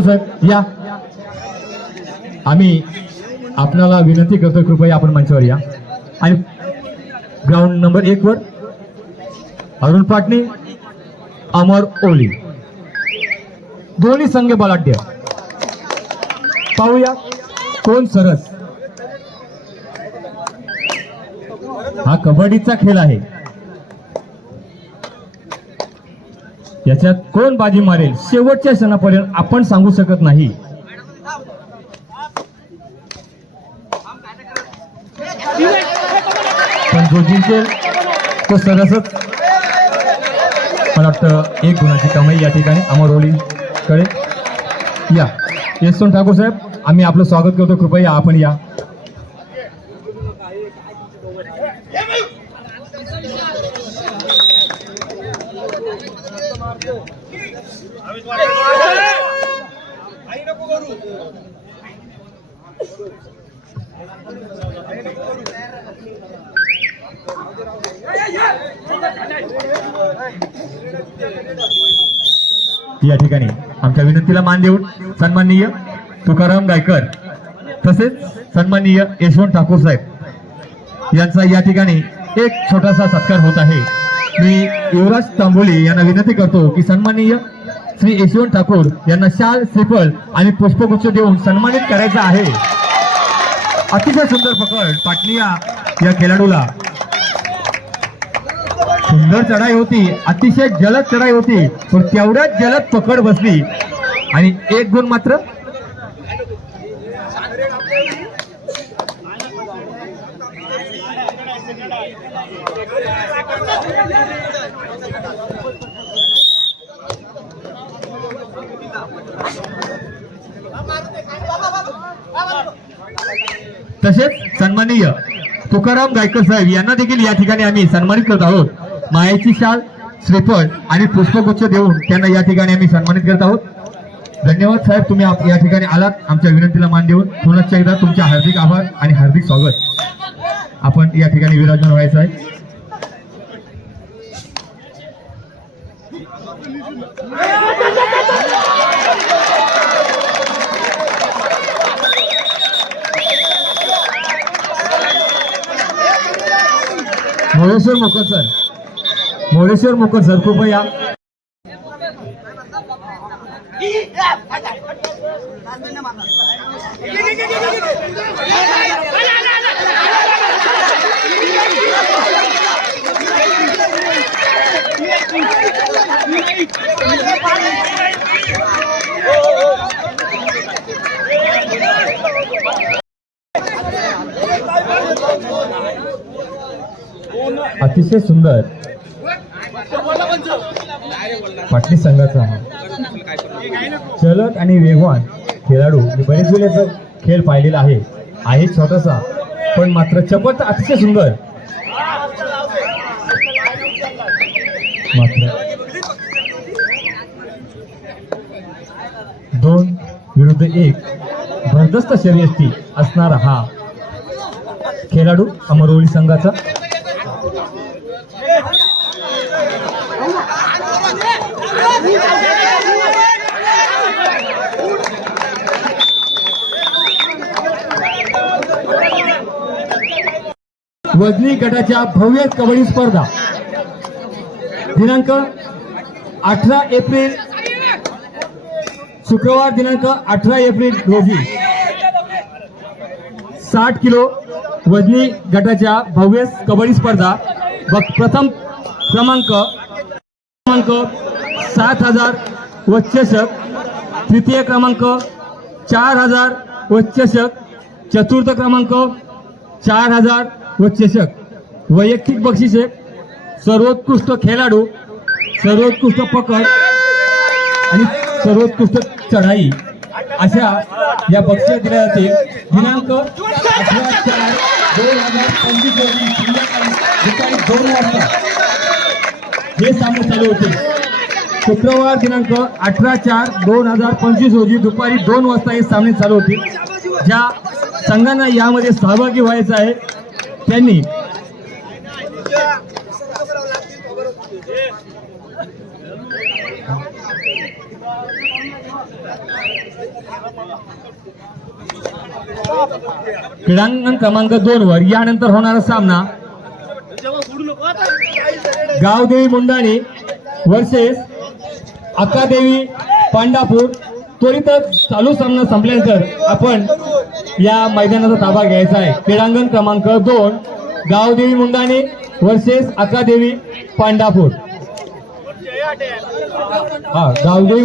Sir. या. आम्ही आपणाला विनंती करतो कृपया आपण मंचावर या. आणि ग्राउंड नंबर एक वर अरुण पाटणे अमर ओली. दोन्ही संघ बलाढ्य. पाहूया कोण सरस. हा कबड्डीचा खेळ आहे. याच्यात कोण बाजी मारेल? शेवटच्या क्षणापर्यंत आपण सांगू शकत नाही. पण जो जिंकेल तो सरसच मला वाटतं एक गुणाची कमाई या ठिकाणी अमरोली कडे या. यशवंत ठाकूर साहेब आम्ही आपलं स्वागत करतो. कृपया आपण या. या ठिकाणी आमच्या विनंतीला मान देऊन सन्माननीय तुकाराम गायकर तसेच सन्माननीय यशवंत ठाकूर साहेब यांचा या ठिकाणी एक छोटासा सत्कार होत आहे. मी युवराज तांबोली यांना विनंती करतो की सन्माननीय श्री यशवंत ठाकूर यांना शाल श्रीफळ आणि पुष्पगुच्छ देऊन सन्मानित करायचं आहे. अतिशय सुंदर पकड पाटलिया या खेळाडूला. सुंदर चढाई होती अतिशय जलद चढाई होती पण तेवढ्याच जलद पकड बसली. आणि एक गुण मात्र तसेच सन्माननीय तुकाराम गायकर साहेब यांना देखील या ठिकाणी आम्ही सन्मानित करत आहोत मायाची शाल श्रीफळ आणि पुष्पगुच्छ देऊन त्यांना या ठिकाणी आम्ही सन्मानित करत आहोत धन्यवाद साहेब तुम्ही या ठिकाणी आलात आमच्या विनंतीला मान देऊन पुनश्च एकदा तुमचे हार्दिक आभार आणि हार्दिक स्वागत आपण या ठिकाणी विराजमान व्हायचं आहे मोरेश्वर मोकर सर. मोरेश्वर मोकर सर कृपया. अतिशय सुंदर. पाटणी संघाचा चलक आणि वेगवान खेळाडू. मी बरेच वेळेचा खेळ पाहिलेला आहे आहे छोटासा पण मात्र चपत अतिशय सुंदर. मात्र. दोन विरुद्ध एक. भरदस्त शर्यस्ती असणारा हा खेळाडू अमरोली संघाचा. वजनी गटाच्या भव्य कबड्डी स्पर्धा. दिनांक अठरा एप्रिल शुक्रवार दिनांक अठरा एप्रिल रोजी. साठ किलो वजनी गटाच्या भव्य कबड्डी स्पर्धा. व प्रथम क्रमांक क्रमांक सात हजार व चषक तृतीय क्रमांक चार हजार व चषक चतुर्थ क्रमांक चार हजार व चषक वैयक्तिक बक्षिसे सर्वोत्कृष्ट खेळाडू सर्वोत्कृष्ट पकड आणि सर्वोत्कृष्ट चढाई अशा या बक्षिस दिल्या जातील. दिनांक अठरा चार दोन हजार पंचवीस रोजी संध्याकाळी दुपारी दोन वाजता हे सामने चालू होते शुक्रवार दिनांक अठरा चार दोन हजार पंचवीस रोजी दुपारी दोन वाजता हे सामने चालू होतील ज्या संघांना यामध्ये सहभागी व्हायचं आहे त्यांनी क्रीडांगण क्रमांक दोन वर यानंतर होणारा सामना गावदेवी मुंडाणी वर्सेस अक्कादेवी पांडापूर त्वरितच चालू सामना संपल्यानंतर आपण या मैदानाचा ताबा घ्यायचा आहे. क्रीडांगण क्रमांक दोन गावदेवी मुंडाणी वर्सेस अक्कादेवी पांडापूर. हा गावदेवी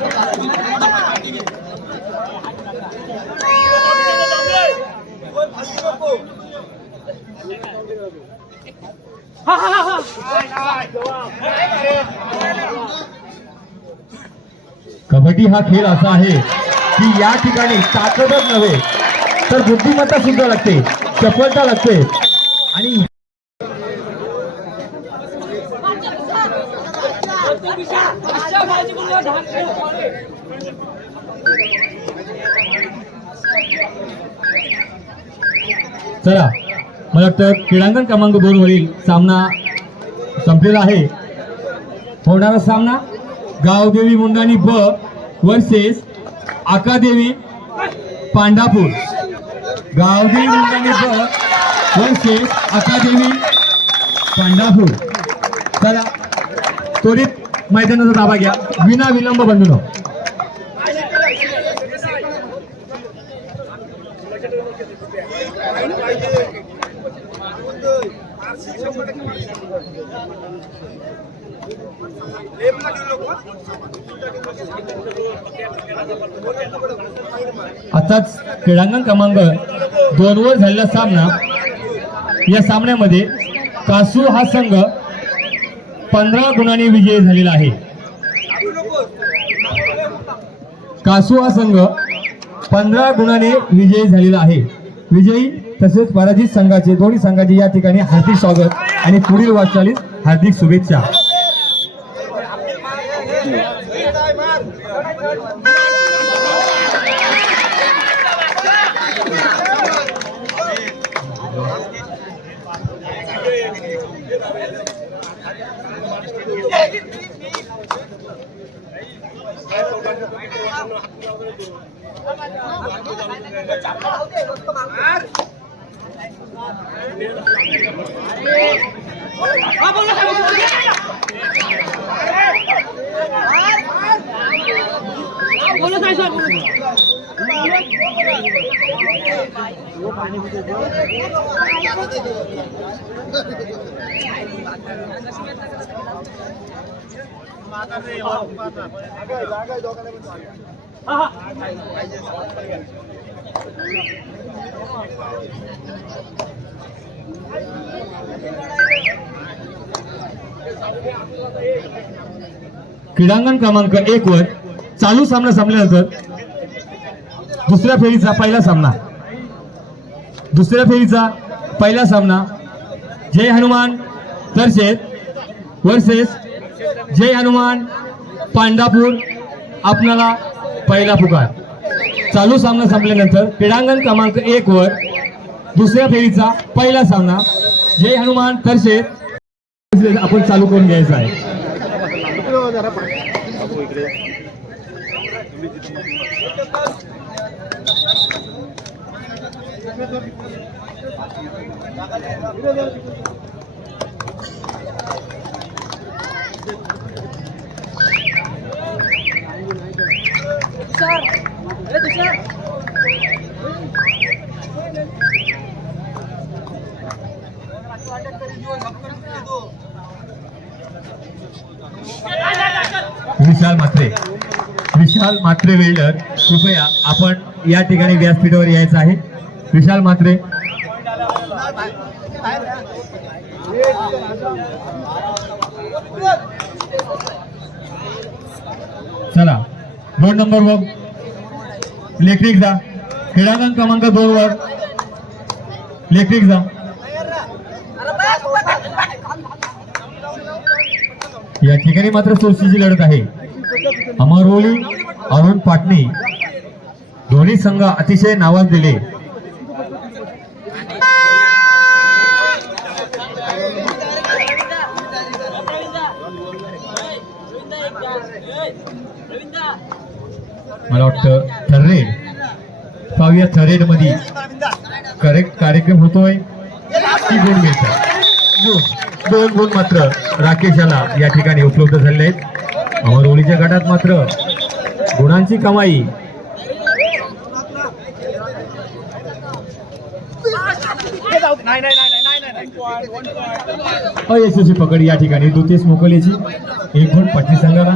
कबड्डी हा खेळ असा आहे की या ठिकाणी ताकदच नव्हे तर बुद्धिमत्ता सुद्धा लागते चपळता लागते. आणि चला मला वाटतं क्रीडांगण क्रमांक दोन वरील सामना संपलेला आहे. होणारा सामना गावदेवी मुंडानी ब वर्सेस आकादेवी पांडापूर गावदेवी मुंडाणी वर्सेस आकादेवी पांडापूर चला त्वरित मैदानाचा ताबा घ्या. विना विलंब बंधून. आताच क्रीडांगण क्रमांक दोन वर झालेला सामना. या सामन्यामध्ये कासू हा संघ पंधरा गुणांनी विजयी झालेला आहे. कासू हा संघ पंधरा गुणाने विजयी झालेला आहे. विजयी तसेच पराजित संघाचे दोन्ही संघाचे या ठिकाणी हार्दिक स्वागत आणि पुढील वाटचालीस हार्दिक शुभेच्छा. আর क्रीडांगण क्रमांक एक वर चालू सामना संपल्यानंतर दुसऱ्या फेरीचा पहिला सामना. दुसऱ्या फेरीचा पहिला सामना. जय हनुमान तर्शेत वर्सेस जय हनुमान पांडापूर आपणाला पहिला पुकार. चालू सामना संपल्यानंतर क्रीडांगण क्रमांक एक वर दुसऱ्या फेरीचा पहिला सामना. जय हनुमान तर्शेत आपण चालू करून घ्यायचा आहे. विशाल मात्रे विशाल मात्रे वेल्डर कृपया आपण या ठिकाणी व्यासपीठावर यायचं आहे. विशाल मात्रे चला दोन नंबर वर इलेक्ट्रिक जा. क्रीडांगण क्रमांक दोन वर. इलेक्ट्रिक जा. या ठिकाणी मात्र चुरशीची लढत आहे. अमरोली अरुण पाटणी. दोन्ही संघ अतिशय नावाज दिले मला वाटतं थर्रेड पाहूया थर्रेडमध्ये करेक्ट कार्यक्रम होतोय. की गुण मिळतात गुण दोन गुण मात्र राकेशाला या ठिकाणी उपलब्ध झालेले आहेत. अमरोलीच्या गटात मात्र गुणांची कमाई. अयशस्वी पकड या ठिकाणी. दुतीस मोकलीची. एक गुण पटणी संघाला.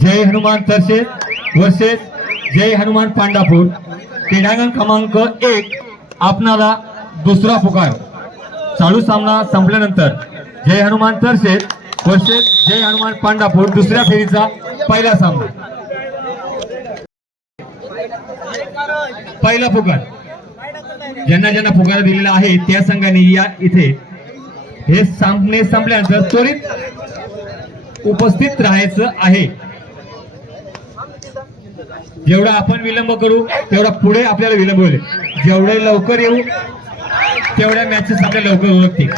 जय हनुमान तरसे वर्सेस जय हनुमान पांडापूर. क्रीडांगण क्रमांक एक आपणाला दुसरा पुकार. चालू सामना संपल्यानंतर जय हनुमान तरसे वर्सेस जय हनुमान पांडापूर दुसऱ्या फेरीचा पहिला सामना. पहिला पुकार. ज्यांना ज्यांना पुकार दिलेला आहे त्या संघाने या इथे हे सामने संपल्यानंतर त्वरित उपस्थित राहायचं आहे. जेवढा आपण विलंब करू तेवढा पुढे आपल्याला विलंब होईल. जेवढे लवकर येऊ तेवढ्या मॅचेस आपल्याला लवकर ओळखतील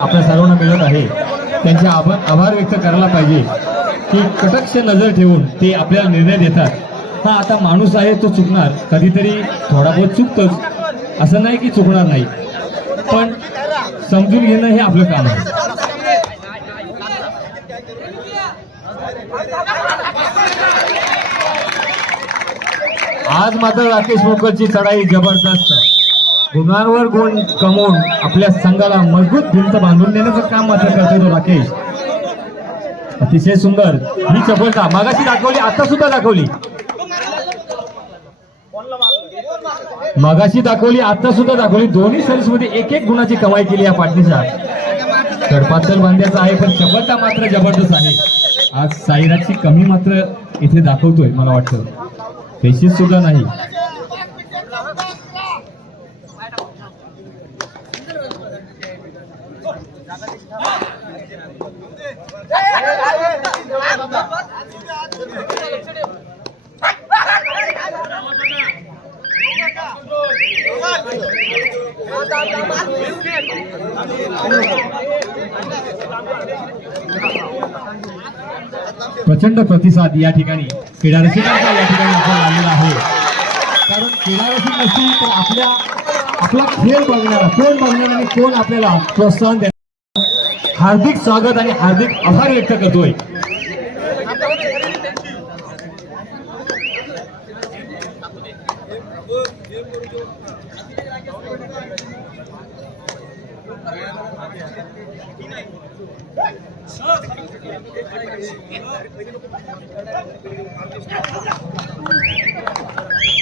आपल्या सर्वांना मिळत आहे त्यांचे आभार आभार व्यक्त करायला पाहिजे. की कटक्ष नजर ठेवून ते आपल्याला निर्णय देतात. हा आता माणूस आहे तो चुकणार. कधीतरी थोडा बहुत चुकतोच. असं नाही की चुकणार नाही. पण समजून घेणं हे आपलं काम आहे. आज मात्र राकेश मोकरची चढाई जबरदस्त गुणांवर गुण कमवून आपल्या संघाला मजबूत भिंत बांधून देण्याचं काम मात्र करतो राकेश. अतिशय सुंदर. ही सफलता मागाशी दाखवली आता सुद्धा दाखवली. मागाशी दाखवली आता सुद्धा दाखवली. दोन्ही सर्व्हिसमध्ये एक एक गुणाची कमाई केली या पाटणीच्या गडपातल बांध्याचा आहे पण सफलता मात्र जबरदस्त आहे. आज साईराची कमी मात्र इथे दाखवतोय मला वाटतं. पेशीस सुद्धा नाही. प्रचंड प्रतिसाद या ठिकाणी. क्रीडा रसिकांचा या ठिकाणी आपण आलेला आहे. कारण क्रीडा रसिक नसतील तर आपल्या आपला खेळ बघणार कोण बघणार आणि कोण आपल्याला प्रोत्साहन देणार? हार्दिक स्वागत आणि हार्दिक आभार व्यक्त करतोय. या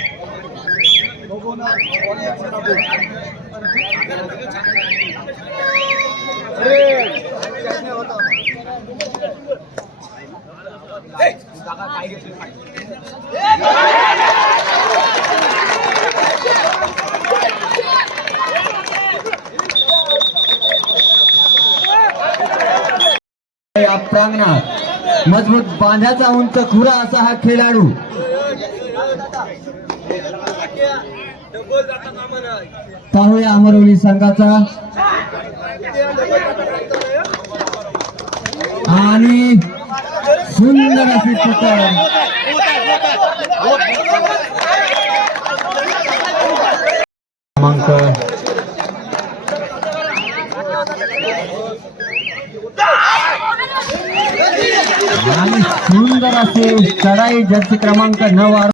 प्रांगणात मजबूत बांध्याचा उंच खुरा असा हा खेळाडू. पाहूया अमरवली संघाचा. आणि सुंदर अशी क्रमांक. आणि सुंदर असे चढाई जर्सी क्रमांक नऊ आरो-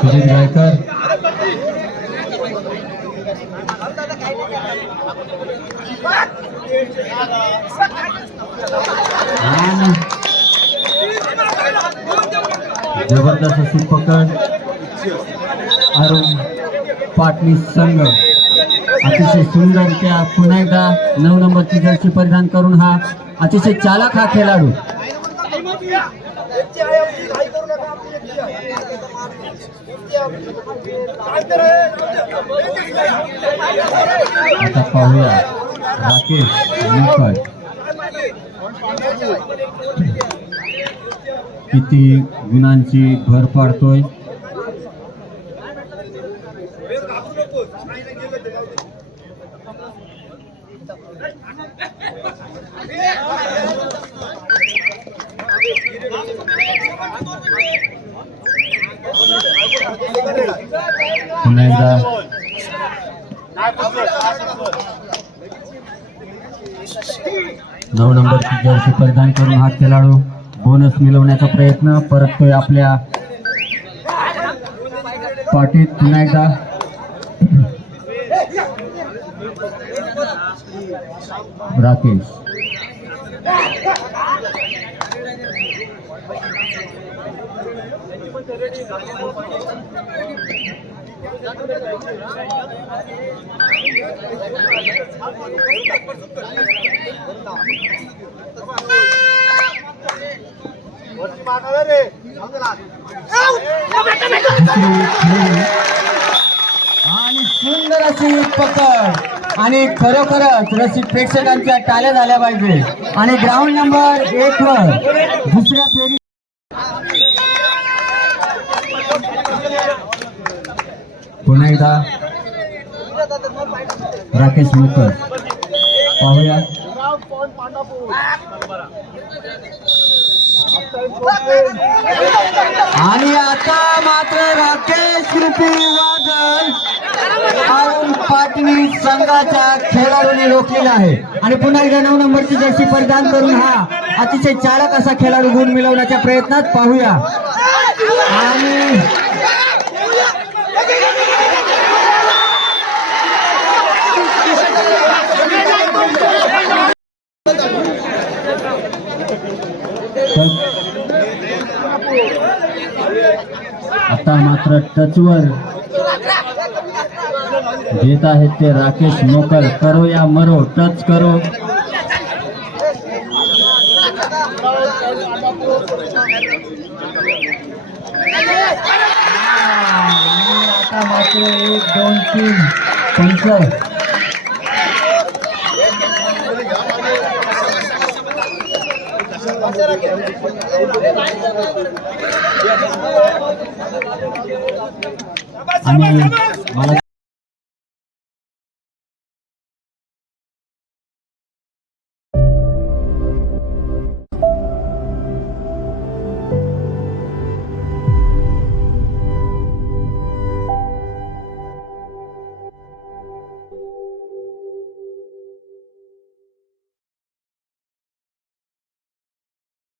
सुजित गायकर आणि जबरदस्त अशी पकड अरुण बातमी संघ. अतिशय सुंदररित्या पुन्हा एकदा नऊ नंबरची जर्सी परिधान करून हा अतिशय चालक हा खेळाडू. आता पाहूया राकेश निकट किती गुणांची भर पाडतोय. पुन्हा एकदा. नऊ नंबरची जर्सी परिधान करून हा खेळाडू बोनस मिळवण्याचा प्रयत्न. परततोय आपल्या पाठीत. पुन्हा एकदा. राकेश. आणि सुंदर अशी पकड. आणि खरोखरच रसिक प्रेक्षकांच्या टाळ्या झाल्या पाहिजे. आणि ग्राउंड नंबर एक वर दुसऱ्या फेरी पुन्हा एकदा राकेश मुकर पाहूया. आणि आता मात्र राकेश कृपी वादन अरुण पाटणी संघाच्या खेळाडूने रोखलेला आहे. आणि पुन्हा एकदा नऊ नंबरची जर्सी परिधान करून हा अतिशय चालक असा खेळाडू गुण मिळवण्याच्या प्रयत्नात पाहूया. आणि आता मात्र टचवर घेत आहेत ते राकेश मोकल करो या मरो टच करो. आता मात्र एक दोन तीन. पंच आणि मला